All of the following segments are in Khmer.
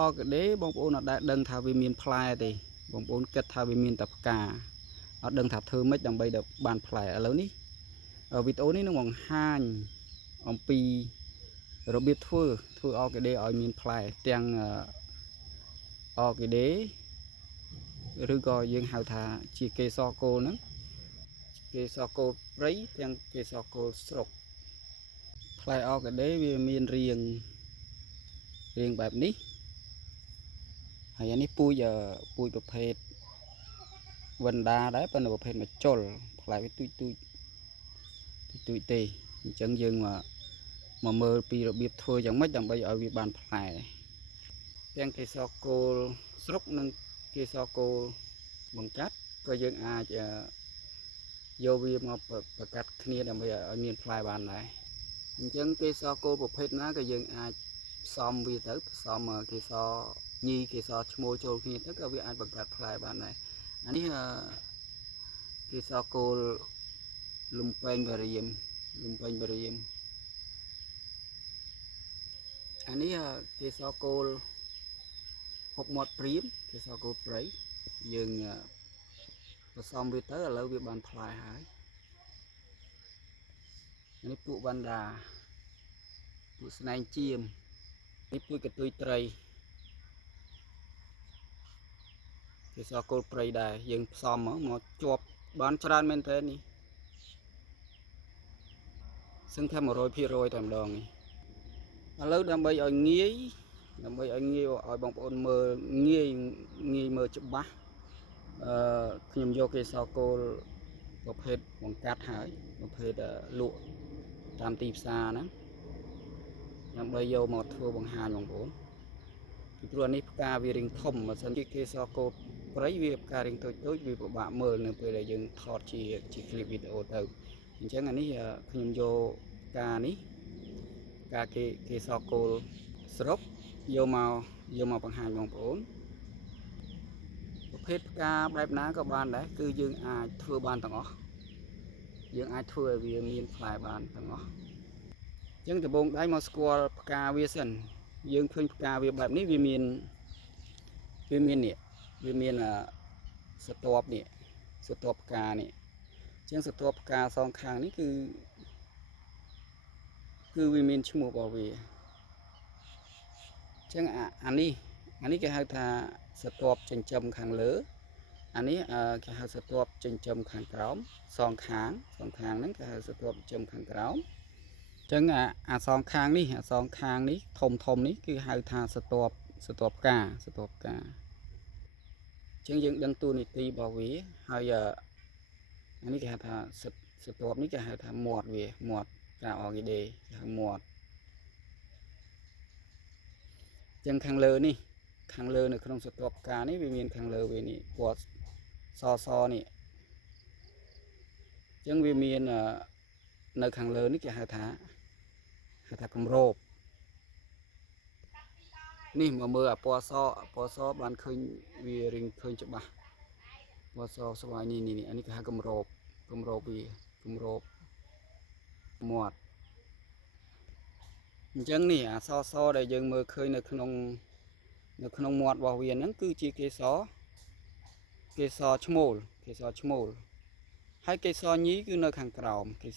អកដេបងប្អូនអត់ដែលដឹងថាវាមានផ្លែទេបងប្អូនគិតថាវាមានតែផ្កាអត់ដឹងថាធ្វើម៉េចដើម្បីបានផ្លែឥឡូវនេះវីដេអូនេះនឹងបង្ហាញអំពីរបៀបធ្វើអកដេឲ្យមានផ្លែទាំងអកដេឬក៏យើងហៅថាជាកេសរកូលហ្នឹងកេសរកូលព្រៃទាំងកេសរកូលស្រុកផ្លែអកដេវាមានរាងបែបនេះហើយអានេះពូជប្រភេទវិណ្ដាដែរប៉ុន្តែប្រភេទមកចុលផ្លែវាទូចទេអញ្ចឹងយើងមកមើលពីរបៀបធ្វើយ៉ាងម៉េចដើម្បីឲ្យវាបានផ្លែទាំងកេសរកូលស្រុកនិងកេសរកូលបង្កាត់ក៏យើងអាចយកវាមកប្រកាត់គ្នាដើម្បីឲ្យមានផ្លែបានដែរអញ្ចឹងកេសរកូលប្រភេទណាក៏យើងអាចផ្សំវាទៅផ្សំកេសរញីកេសរឈ្មោលចូលគ្នាទៅក៏វាអាចបង្កើតផ្លែបានដែរអានេះកេសរកូលលំពេងបារាមអានេះកេសរកូលពុកមាត់ព្រាមកេសរកូលព្រៃយើងផ្សំវាទៅឥឡូវវាបានផ្លែហើយនេះពួកវណ្ដាពួកស្នែងជៀមនេះពួកកតុយត្រីកេសរកូលព្រៃដែរយើងផ្សំមកជាប់បានច្រើនមែនតើនេះសឹងថា 100% តែម្ដងនេះឥឡូវដើម្បីឲ្យងាយឲ្យបងប្អូនមើលងាយមើលច្បាស់ខ្ញុំយកកេសរកូលប្រភេទបង្កាត់ហើយប្រភេទលក់តាមទីផ្សារហ្នឹងដើម្បីយកមកធ្វើបង្ហាញបងប្អូនពីព្រោះនេះផ្កាវារាងធំបើសិនជាកេសរកូលព្រៃវាផ្ការាងតូចវាពិបាកមើលនៅពេលដែលយើងថតជាคลิปវីដេអូទៅអញ្ចឹងអានេះខ្ញុំយកផ្កានេះផ្កាកេសរកូលស្រុកយកមកបង្ហាញបងប្អូនប្រភេទផ្កាបែបណាក៏បានដែរគឺយើងអាចធ្វើបានទាំងអស់យើងអាចធ្វើឲ្យវាមានផ្លែបានទាំងអស់អញ្ចឹងដំបូងដៃមកស្គាល់ផ្កាវាសិនយើងឃើញផ្កាវាបែបនេះវាមាននេះវាមានស្រទាប់នេះស្រទាប់ផ្កានេះអញ្ចឹងស្រទាប់ផ្កាសងខាងនេះគឺវាមានឈ្មោះរបស់វាអញ្ចឹងអានេះគេហៅថាស្រទាប់ចិញ្ចឹមខាងលើអានេះគេហៅស្រទាប់ចិញ្ចឹមខាងក្រោមសងខាងហ្នឹងគេហៅស្រទាប់ចិញ្ចឹមខាងក្រោមអញ្ចឹងអាសងខាងនេះធំនេះគឺហៅថាស្រទាប់ផ្កាអញ្ចឹងយើងដឹងតួនាទីរបស់វាហើយអានេះគេហៅថាស្រទាប់នេះគេហៅថាមាត់វាមាត់ការអកីដេគេហៅមាត់អញ្ចឹងខាងលើនៅក្នុងស្រទាប់ផ្កានេះវាមានខាងលើវានេះពណ៌សនេះអញ្ចឹងវាមាននៅខាងលើនេះគេហៅថាគម្របនេះមកមើលអាពណ៌សបានឃើញវារៀងឃើញច្បាស់ពណ៌សស្វាយនេះអានេះគេហៅគម្របវាគម្របមាត់អញ្ចឹងនេះអាសដែលយើងមើលឃើញនៅក្នុងមាត់របស់វាហ្នឹងគឺជាកេសរឈ្មោលហើយកេសរញីគឺនៅខាងក្រោមនេះ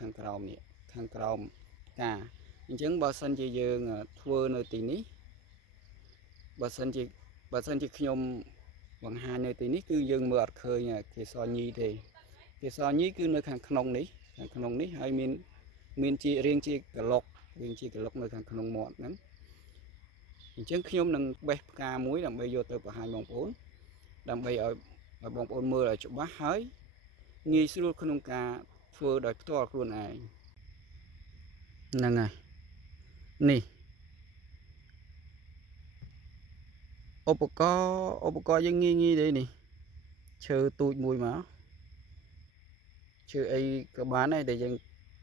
ខាងក្រោមផ្កាអញ្ចឹងបើសិនជាយើងធ្វើនៅទីនេះបើសិនជាខ្ញុំបង្ហាញនៅទីនេះគឺយើងមើលអត់ឃើញកេសរញីទេកេសរញីគឺនៅខាងក្នុងនេះហើយមានជារាងជាក្លុកនៅខាងក្នុងមាត់ហ្នឹងអញ្ចឹងខ្ញុំនឹងបេះផ្កាមួយដើម្បីយកទៅបង្ហាញបងប្អូនដើម្បីឲ្យបងប្អូនមើលឲ្យច្បាស់ហើយងាយស្រួលក្នុងការធ្វើដោយផ្ទាល់ខ្លួនឯងហ្នឹងហើយនេះឧបករណ៍យើងងាយទេនេះឈើទូចមួយមកឈើអីក៏បានដែរតែយើង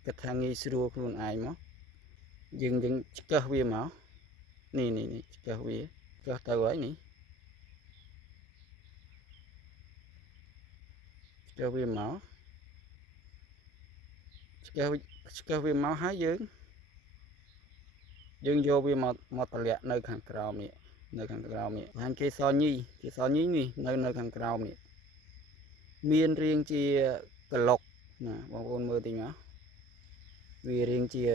គិតថាងាយស្រួលខ្លួនឯងមកយើងឆ្កឹះវាមកនេះឆ្កឹះវាឆ្កឹះទៅហើយនេះឆ្កឹះវាមកហើយយើងយកវាមកតម្លាក់នៅខាងក្រោមនេះ nơiខាងក្រោមនេះហាញគេសញីនេះនៅខាងក្រោមនេះមានរាងជាក្លុកណាបងប្អូនមើលតិចមកវារាងជា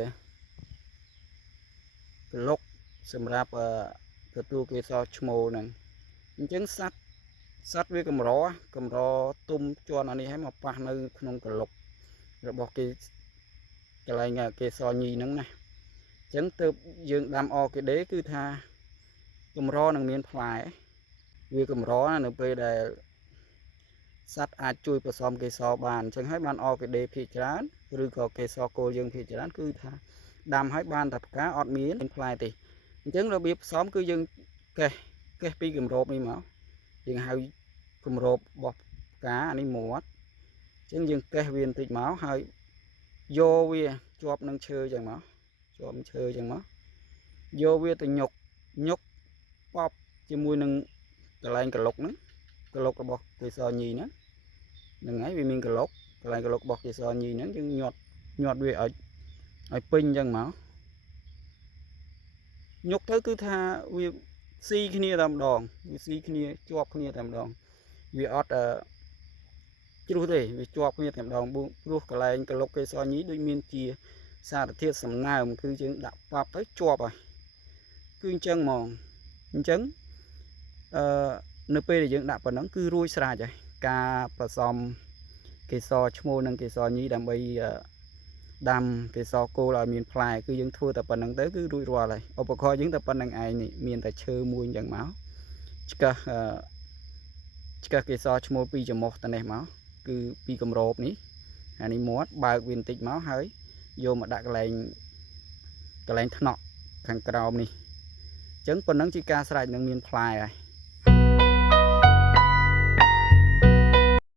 ក្លុកសម្រាប់ទទួលគេសឈ្មោលហ្នឹងអញ្ចឹងសត្វវាកម្រទុំជន់អានេះឲ្យមកប៉ះនៅក្នុងក្លុករបស់គេកន្លែងគេសញីហ្នឹងណាអញ្ចឹងទើបយើងដាំអ័រគីដេគឺថាកម្រនឹងមានផ្លែវាកម្រណានៅពេលដែលសត្វអាចជួយผสมកេសរបានអញ្ចឹងហើយបានអ័រគីដេភាគច្រើនឬក៏កេសរគោលយើងភាគច្រើនគឺថាដាំហើយបានតែផ្កាអត់មានផ្លែទេអញ្ចឹងរបៀបผสมគឺយើងកេះពីគម្របនេះមកយើងហៅគម្របរបស់ផ្កាអានេះមាត់អញ្ចឹងយើងកេះវាបន្តិចមកហើយយកវាជាប់នឹងឈើអញ្ចឹងមកយកវាទៅញុកប៉ប់ជាមួយនឹងកន្លែងក្លុកហ្នឹងក្លុករបស់កេសរញីហ្នឹងហើយវាមានកន្លែងក្លុករបស់កេសរញីហ្នឹងយើងញាត់វាឲ្យពេញអញ្ចឹងមកញុកទៅគឺថាវាស៊ីគ្នាតែម្ដងវាស៊ីគ្នាជាប់គ្នាតែម្ដងវាអត់ជ្រុះទេវាជាប់គ្នាតែម្ដងព្រោះកន្លែងក្លុកកេសរញីដូចមានជាសារធាតុសំណើមគឺយើងដាក់ប៉ាប់ទៅជាប់ហើយគឺអញ្ចឹងហ្មងអញ្ចឹងនៅពេលដែលយើងដាក់ប៉ុណ្ណឹងគឺរួចស្រេចហើយការผสมកេសរឈ្មោលនិងកេសរញីដើម្បីដាំកេសរគោលឲ្យមានផ្លែគឺយើងធ្វើតែប៉ុណ្ណឹងទៅគឺរួចរាល់ហើយឧបករណ៍យើងតែប៉ុណ្្នឹងឯងនេះមានតែឈើមួយអញ្ចឹងមកឆ្កឹះកេសរឈ្មោលពីច្រមុះទៅនេះមកគឺពីគម្របនេះអានេះមាត់បើកវាបន្តិចមកហើយយកមកដាក់កន្លែងថ្នាក់ខាងក្រោមនេះអញ្ចឹងប៉ុណ្ណឹងជាការស្រេចនឹងមានផ្លែហើយ